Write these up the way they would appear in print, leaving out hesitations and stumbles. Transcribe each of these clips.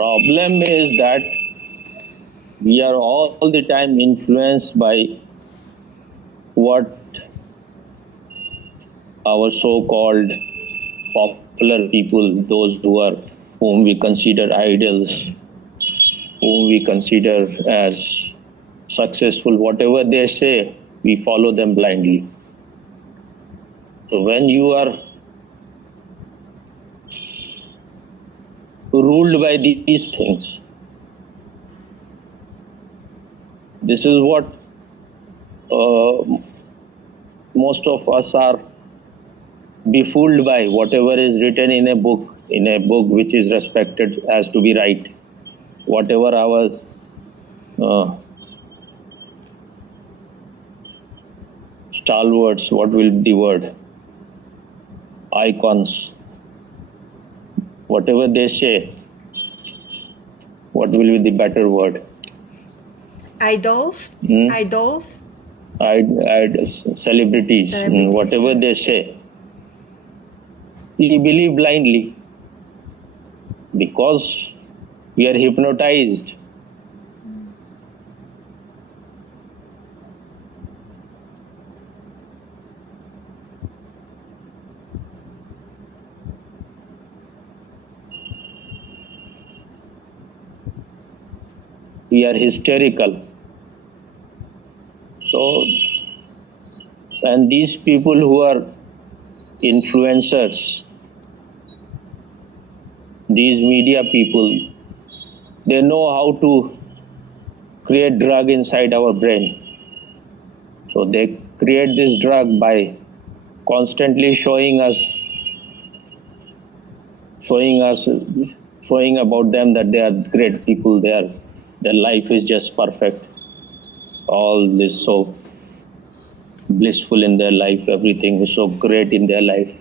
problem is that we are all the time influenced by what our so-called popular people, those whom we consider idols, whom we consider as successful, whatever they say, we follow them blindly. So when you are ruled by these things, this is what most of us are befooled by, whatever is written in a book which is respected as to be right, whatever our stalwarts, what will be the word, icons, whatever they say, what will be the better word? Idols? Idols? Idols, celebrities, whatever they say, we believe blindly because we are hypnotized. We are hysterical. So, and these people who are influencers, these media people, they know how to create drug inside our brain. So they create this drug by constantly showing about them that they are great people, their life is just perfect. All this so blissful in their life, everything is so great in their life.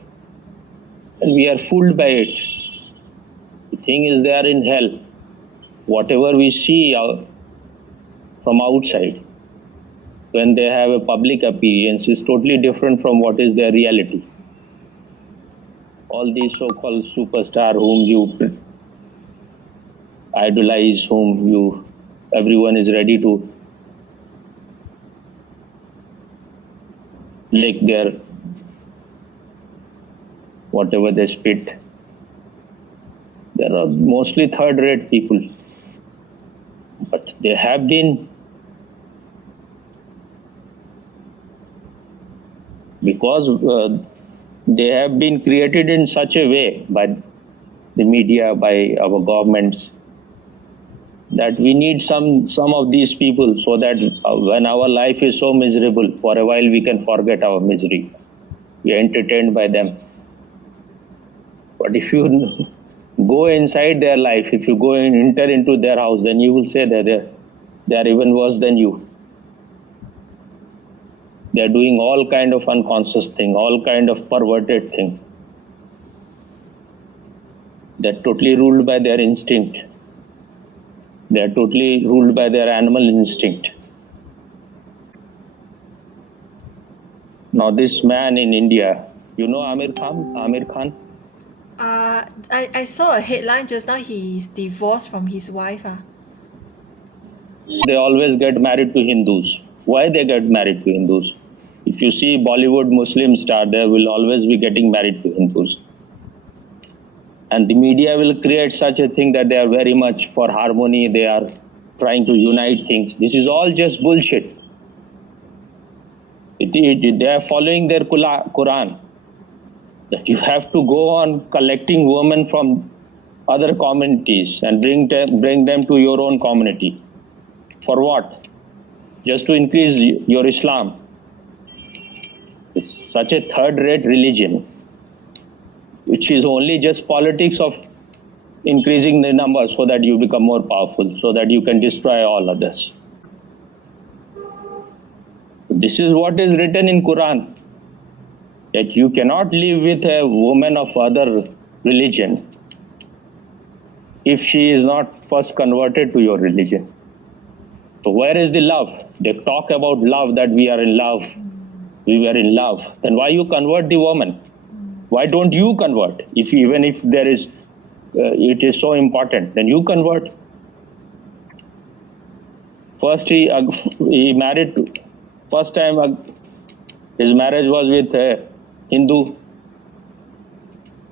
And we are fooled by it. The thing is, they are in hell. Whatever we see from outside, when they have a public appearance, is totally different from what is their reality. All these so-called superstars whom you idolize, everyone is ready to lick their whatever they spit. There are mostly third-rate people, but they have been, because they have been created in such a way by the media, by our governments, that we need some of these people so that when our life is so miserable, for a while we can forget our misery. We are entertained by them. But if you go inside their life, if you go and enter into their house, then you will say that they are even worse than you. They are doing all kind of unconscious thing, all kind of perverted thing. They are totally ruled by their instinct. They are totally ruled by their animal instinct. Now this man in India, you know Amir Khan? I saw a headline just now, he is divorced from his wife. They always get married to Hindus. Why they get married to Hindus? If you see Bollywood Muslim star, they will always be getting married to Hindus. And the media will create such a thing that they are very much for harmony, they are trying to unite things. This is all just bullshit. They are following their Quran. That you have to go on collecting women from other communities and bring them to your own community. For what? Just to increase your Islam. It's such a third-rate religion, which is only just politics of increasing the numbers so that you become more powerful, so that you can destroy all others. This is what is written in Quran, that you cannot live with a woman of other religion if she is not first converted to your religion. So where is the love? They talk about love, that we are in love. We were in love. Then why you convert the woman? Why don't you convert? Even if there is it is so important, then you convert. First, he married. First time his marriage was with a Hindu.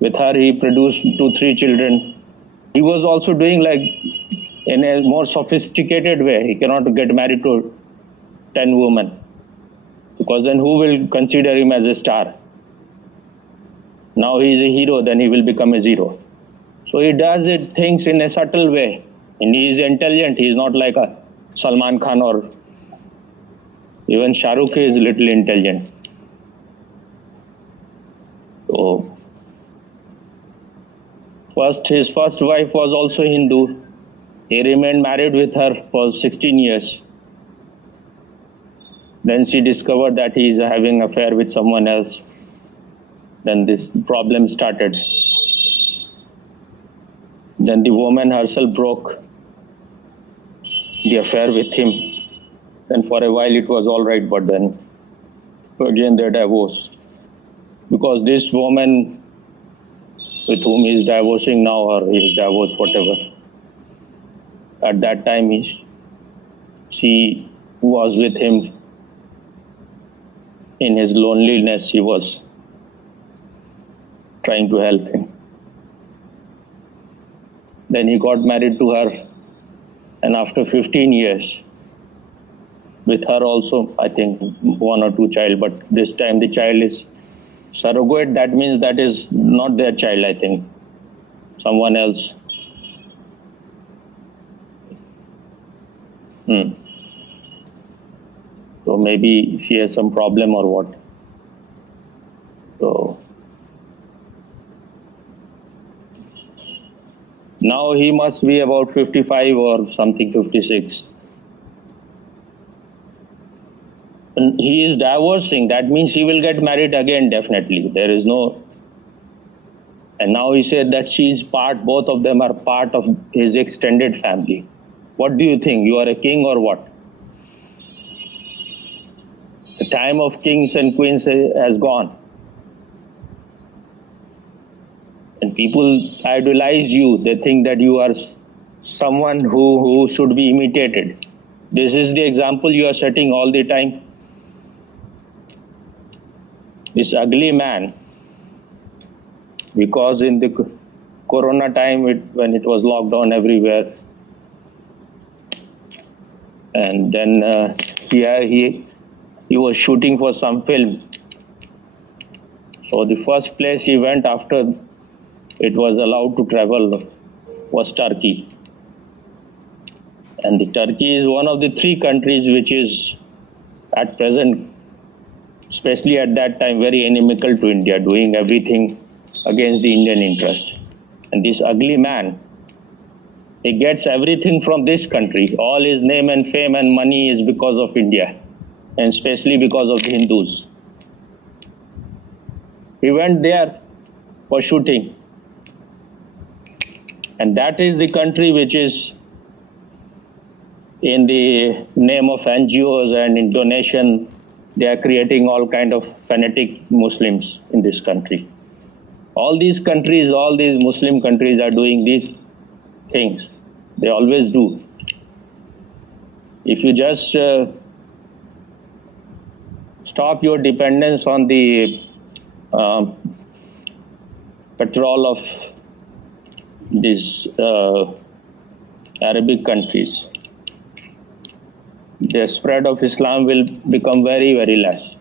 With her, he produced 2-3 children. He was also doing like in a more sophisticated way. He cannot get married to 10 women, because then who will consider him as a star? Now he is a hero, then he will become a zero. So he does it things in a subtle way, and he is intelligent. He is not like a Salman Khan, or even Shah Rukh is little intelligent. So his first wife was also Hindu. He remained married with her for 16 years. Then she discovered that he is having an affair with someone else. Then this problem started. Then the woman herself broke the affair with him. Then for a while it was all right, but then again they divorced. Because this woman with whom he is divorcing now, or he is divorced, whatever, at that time she was with him in his loneliness. She was trying to help him. Then he got married to her, and after 15 years, with her also, I think 1 or 2 child, but this time the child is surrogate. That means that is not their child, I think, someone else. So maybe she has some problem or what. So now he must be about 55 or something, 56. And he is divorcing. That means he will get married again, definitely. There is no. And now he said that she is both of them are part of his extended family. What do you think? You are a king or what? The time of kings and queens has gone. And people idolize you. They think that you are someone who should be imitated. This is the example you are setting all the time. This ugly man, because in the Corona time, when it was locked down everywhere, and then he was shooting for some film. So the first place he went after it was allowed to travel was Turkey. And the Turkey is one of the 3 countries which is at present, especially at that time, very inimical to India, doing everything against the Indian interest. And this ugly man, he gets everything from this country. All his name and fame and money is because of India, and especially because of the Hindus. He went there for shooting. And that is the country which is in the name of NGOs and in donation, they are creating all kind of fanatic Muslims in this country. All these countries, all these Muslim countries are doing these things. They always do. If you just stop your dependence on the petrol of these Arabic countries, the spread of Islam will become very, very less.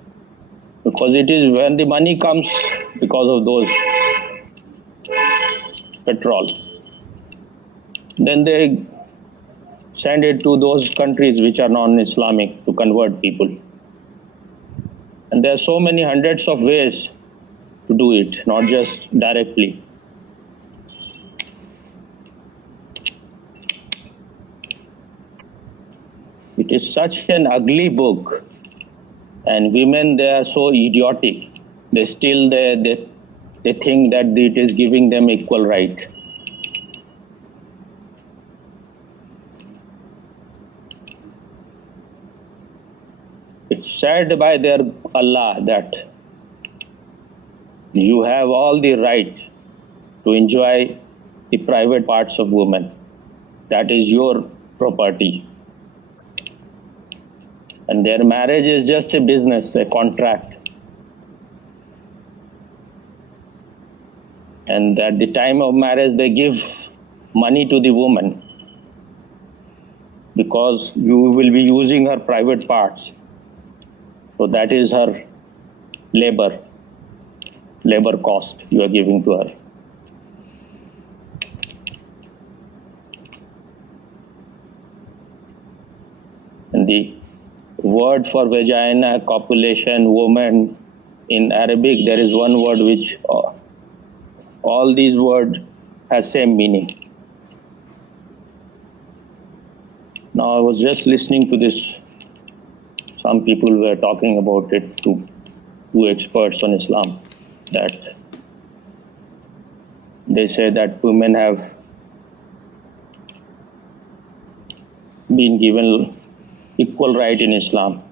Because it is when the money comes because of those petrol, then they send it to those countries which are non-Islamic to convert people. And there are so many hundreds of ways to do it, not just directly. It is such an ugly book, and women, they are so idiotic. They still they think that it is giving them equal right. It's said by their Allah that you have all the right to enjoy the private parts of women. That is your property. And their marriage is just a business, a contract. And at the time of marriage, they give money to the woman because you will be using her private parts. So that is her labor cost you are giving to her. And the word for vagina, copulation, woman, in Arabic, there is one word which all these words has same meaning. Now I was just listening to this. Some people were talking about it to two experts on Islam, that they say that women have been given equal right in Islam.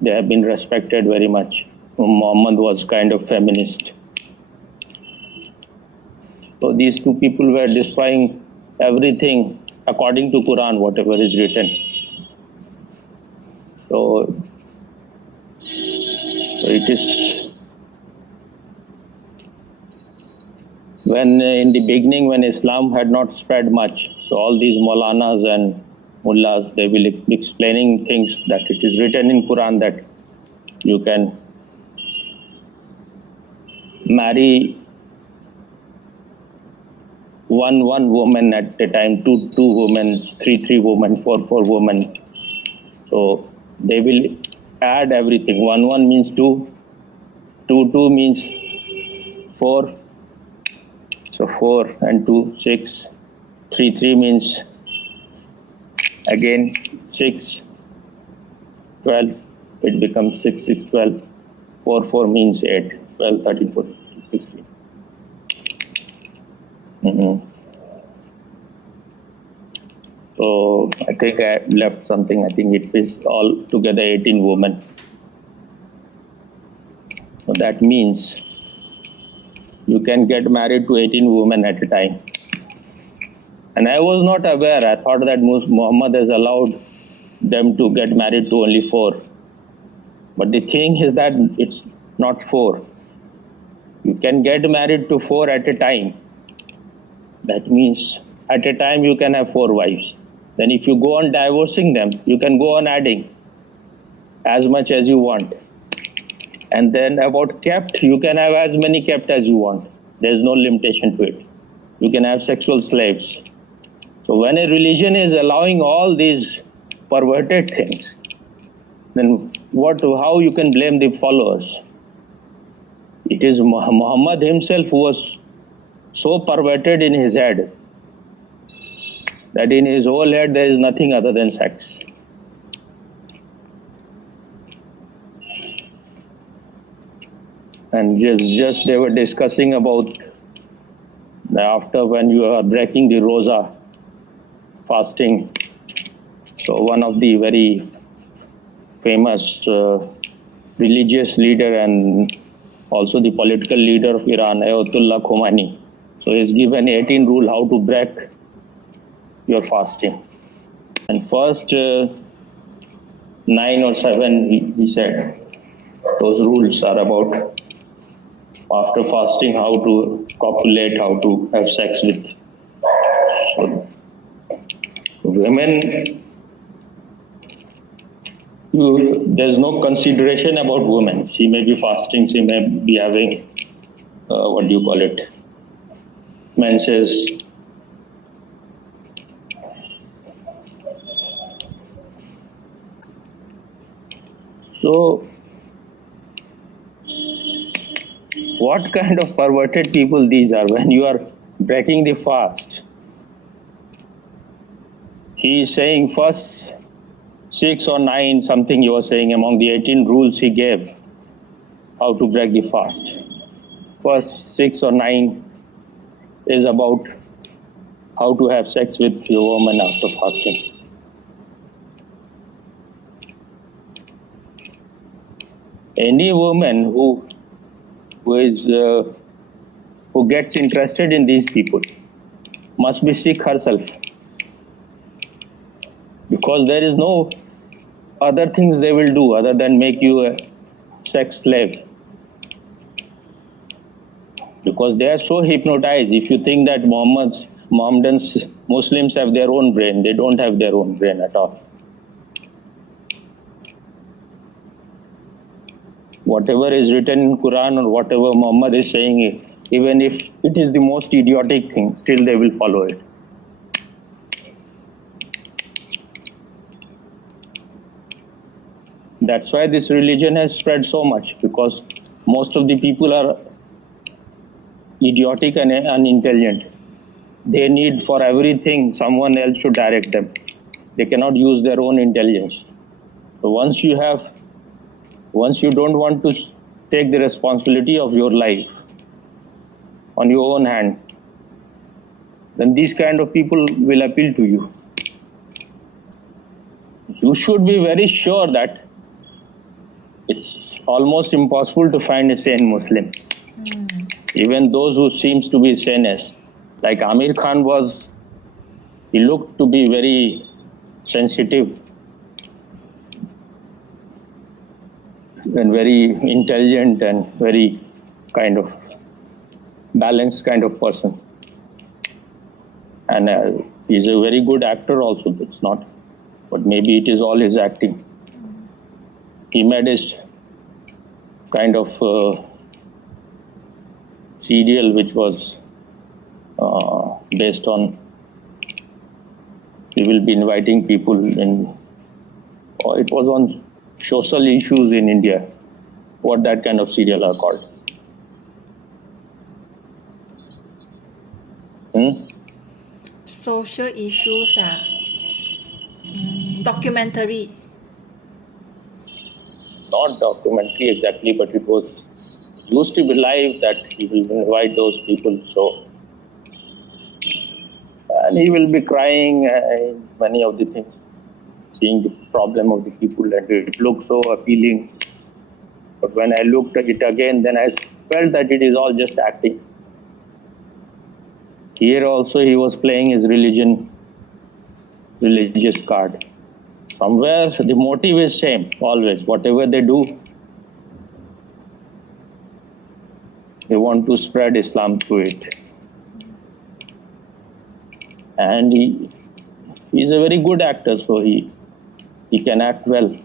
They have been respected very much. Muhammad was kind of feminist. So these two people were destroying everything according to Quran, whatever is written. So it is when in the beginning, when Islam had not spread much, so all these Maulanas and Mullahs, they will be explaining things that it is written in Quran that you can marry one woman at a time, two women, three women, four women. So they will add everything. One means two means four. So 4 and 2, 6. 3 means again 6, 12. It becomes 6, 12. 4 means 8, 12, 13, 14, 16. So I think I left something. I think it is all together 18 women. So that means you can get married to 18 women at a time. And I was not aware. I thought that Muhammad has allowed them to get married to only 4. But the thing is that it's not 4. You can get married to 4 at a time. That means at a time you can have 4 wives. Then if you go on divorcing them, you can go on adding as much as you want. And then about kept, you can have as many kept as you want. There's no limitation to it. You can have sexual slaves. So when a religion is allowing all these perverted things, then how you can blame the followers? It is Muhammad himself who was so perverted in his head that in his whole head there is nothing other than sex. And just they were discussing about after when you are breaking the rosa, fasting. So one of the very famous religious leader and also the political leader of Iran, Ayatollah Khomeini. So he's given 18 rule how to break your fasting. And first 9 or 7, he said, those rules are about after fasting, how to copulate, how to have sex with. So women, there's no consideration about women. She may be fasting, she may be having, menses. So, what kind of perverted people these are when you are breaking the fast? He is saying first 6 or 9, something you were saying among the 18 rules he gave how to break the fast. First 6 or 9 is about how to have sex with your woman after fasting. Any woman who is who gets interested in these people must be Sikh herself, because there is no other things they will do other than make you a sex slave, because they are so hypnotized. If you think that Mohammedans, Muslims have their own brain, they don't have their own brain at all. Whatever is written in Quran or whatever Muhammad is saying, even if it is the most idiotic thing, still they will follow it. That's why this religion has spread so much, because most of the people are idiotic and unintelligent. They need for everything someone else to direct them. They cannot use their own intelligence. So once you don't want to take the responsibility of your life on your own hand, then these kind of people will appeal to you. You should be very sure that it's almost impossible to find a sane Muslim. Even those who seems to be sanest, like Amir Khan was, he looked to be very sensitive and very intelligent and very kind of balanced kind of person. And he's a very good actor also, it's not, but maybe it is all his acting. He made his kind of serial which was based on, he will be inviting people in, or it was on social issues in India, what that kind of serial are called. Social issues, documentary. Not documentary exactly, but it was used to be live that he will invite those people. So, and he will be crying many of the things, seeing the problem of the people, and it looked so appealing. But when I looked at it again, then I felt that it is all just acting. Here also he was playing his religious card. Somewhere the motive is same, always. Whatever they do, they want to spread Islam through it. And he's a very good actor, so he can act well.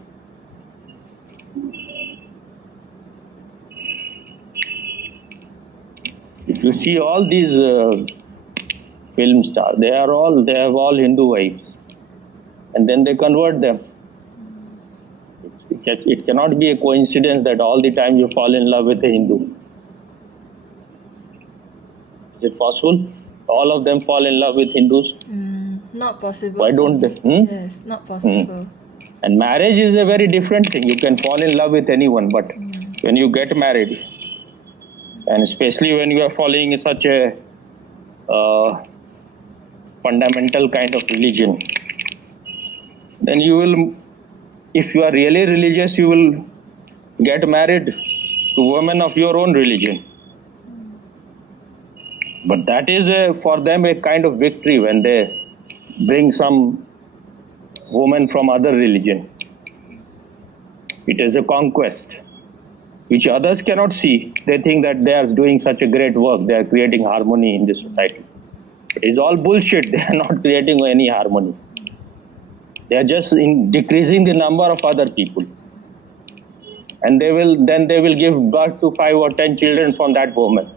If you see all these film stars, they have all Hindu wives, and then they convert them. It cannot be a coincidence that all the time you fall in love with a Hindu. Is it possible? All of them fall in love with Hindus? Not possible. Why don't they? Yes, not possible. And marriage is a very different thing. You can fall in love with anyone, but when you get married, and especially when you are following such a fundamental kind of religion, then you will, if you are really religious, you will get married to women of your own religion. But that is for them a kind of victory when they bring some woman from other religion. It is a conquest which others cannot see. They think that they are doing such a great work. They are creating harmony in this society. It is all bullshit. They are not creating any harmony. They are just decreasing the number of other people. And they will give birth to 5 or 10 children from that woman.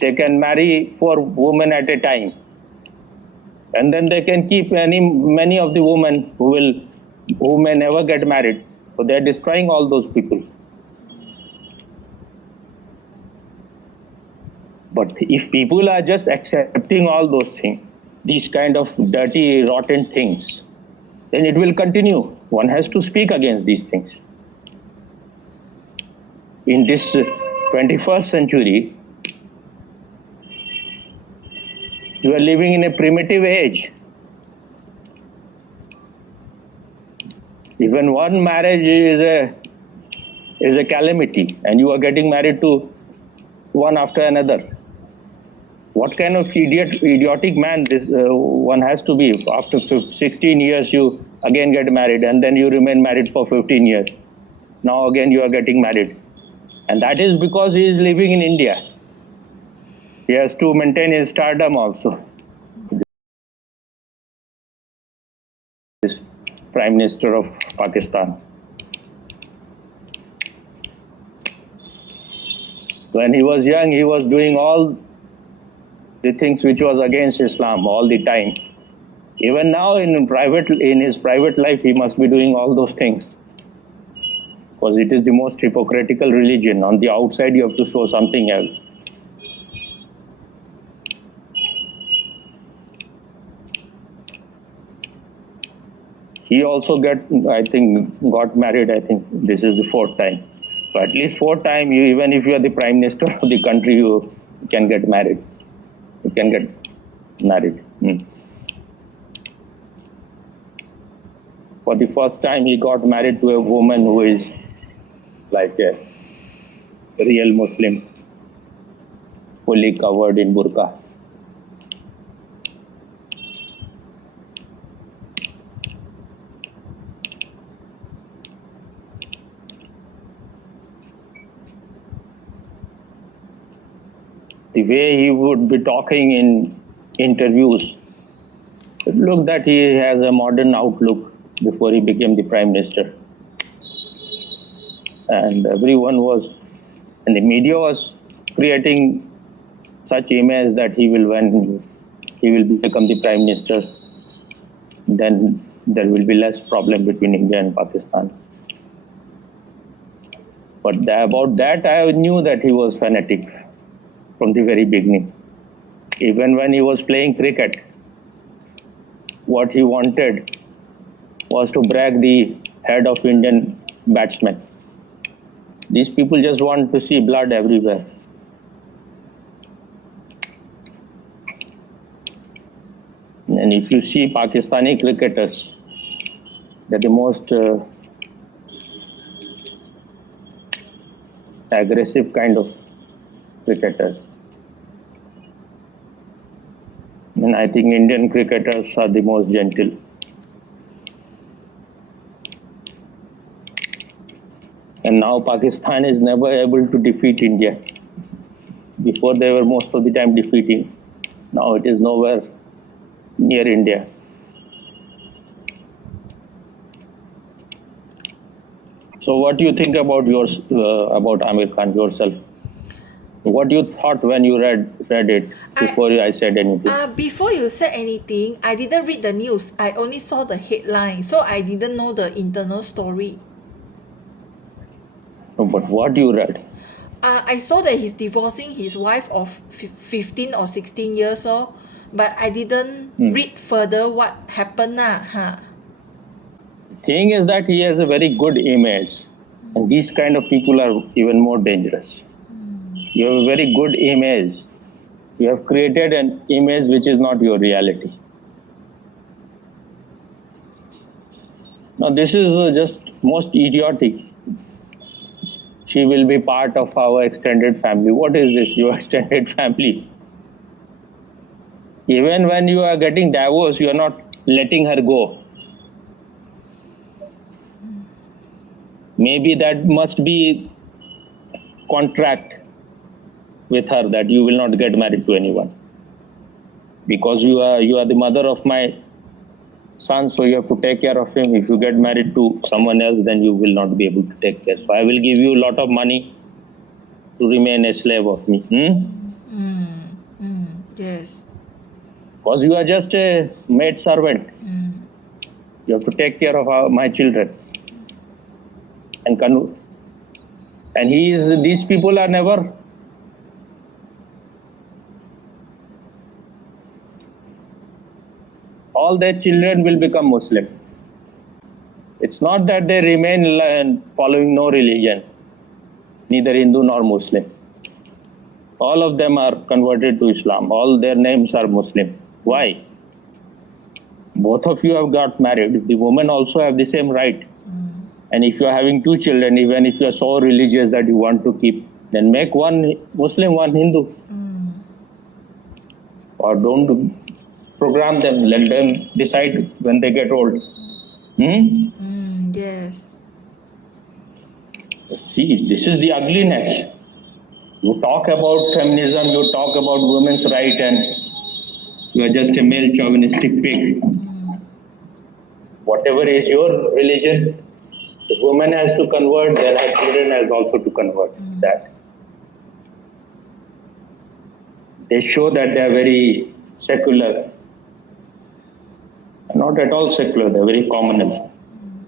They can marry 4 women at a time. And then they can keep many of the women who may never get married. So they are destroying all those people. But if people are just accepting all those things, these kind of dirty, rotten things, then it will continue. One has to speak against these things. In this 21st century, you are living in a primitive age. Even one marriage is a calamity, and you are getting married to one after another. What kind of idiotic man this one has to be? After 16 years, you again get married, and then you remain married for 15 years. Now again you are getting married. And that is because he is living in India. He has to maintain his stardom also. This Prime Minister of Pakistan. When he was young, he was doing all the things which was against Islam all the time. Even now in his private life, he must be doing all those things. Because it is the most hypocritical religion. On the outside, you have to show something else. He also got married. I think this is the 4th time. So at least 4th time, even if you are the Prime Minister of the country, you can get married. You can get married. For the first time, he got married to a woman who is like a real Muslim, fully covered in burqa. The way he would be talking in interviews, it looked that he has a modern outlook before he became the Prime Minister. And everyone was, and the media was creating such image that when he will become the Prime Minister, then there will be less problem between India and Pakistan. But about that, I knew that he was fanatic from the very beginning. Even when he was playing cricket, what he wanted was to break the head of Indian batsmen. These people just want to see blood everywhere. And if you see Pakistani cricketers, they're the most aggressive kind of cricketers. And I think Indian cricketers are the most gentle. And now Pakistan is never able to defeat India. Before they were most of the time defeating. Now it is nowhere near India. So what do you think about about Amir Khan yourself? What you thought when you read it before I said anything? Before you said anything, I didn't read the news. I only saw the headline, so I didn't know the internal story. No, but what you read? I saw that he's divorcing his wife of 15 or 16 years old, but I didn't read further what happened. The thing is that he has a very good image, and these kind of people are even more dangerous. You have a very good image. You have created an image which is not your reality. Now this is just most idiotic. She will be part of our extended family. What is this, your extended family? Even when you are getting divorced, you are not letting her go. Maybe that must be contract with her that you will not get married to anyone. Because you are the mother of my son, so you have to take care of him. If you get married to someone else, then you will not be able to take care. So I will give you a lot of money to remain a slave of me. Yes. Because you are just a maid servant. You have to take care of my children. And these people are never. All their children will become Muslim. It's not that they remain following no religion, neither Hindu nor Muslim. All of them are converted to Islam. All their names are Muslim. Why? Both of you have got married. The women also have the same right. And if you are having 2 children, even if you are so religious that you want to keep Then make one Muslim, one Hindu. Or don't program them, let them decide when they get old. Yes. See, this is the ugliness. You talk about feminism, you talk about women's right, and you are just a male chauvinistic pig. Whatever is your religion, the woman has to convert, then her children has also to convert that. They show that they are very secular. Not at all secular, they are very communal.